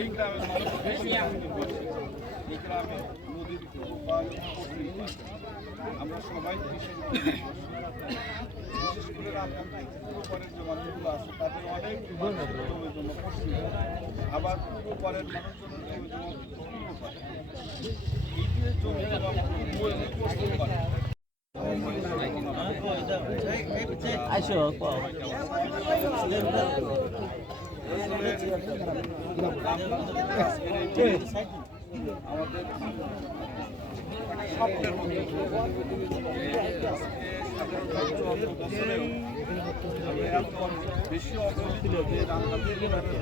এই গ্রামের মানুষ। এই গ্রামে নদীর সবাই আবার পূর্ব পাড়ের জমি জমা পূর্ব পাড়ে। এই যে জমি জমা পশ্চিম পাড়ে। আইসো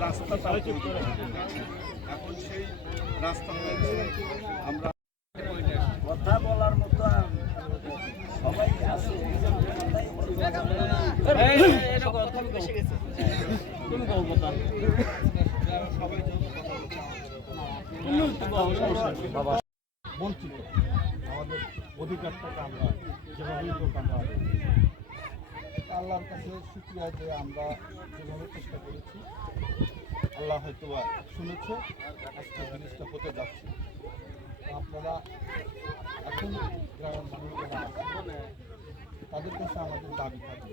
রাস্তা রাস্তা আমরা কথা বলার মতো সবাই আছে বাবা বঞ্চিত আমাদের অধিকারটাকে আমরা যেভাবেই হোক আমরা আল্লাহর কাছে শুক্রিয়া যে আমরা যেভাবে চেষ্টা করেছি, আল্লাহ হয়তো শুনেছে আজকে জিনিসটা হতে যাচ্ছে। আপনারা এখন গ্রামের মানুষ যারা তাদের কাছে আমাদের দাবি থাকবে।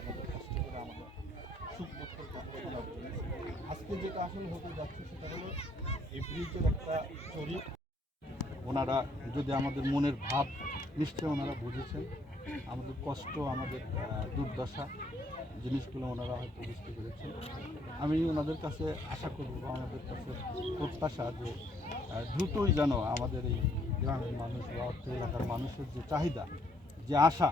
আমাদের কষ্ট করে আমাদের সুখ দুঃখের কথা বলার জন্য। আজকে যেটা আসলে হতে যাচ্ছে সেটা হলো এই ব্রিজের একটা ওনারা যদি আমাদের মনের ভাব নিশ্চয় ওনারা বুঝেছেন আমাদের কষ্ট, আমাদের দুর্দশা, জিনিসগুলো ওনারা হয়তো বুঝতে পেরেছেন। আমি ওনাদের কাছে আশা করব বা আমাদের কাছে প্রত্যাশা যে দ্রুতই যেন আমাদের এই গ্রামের মানুষ বা অর্থ এলাকার মানুষের যে চাহিদা, যে আশা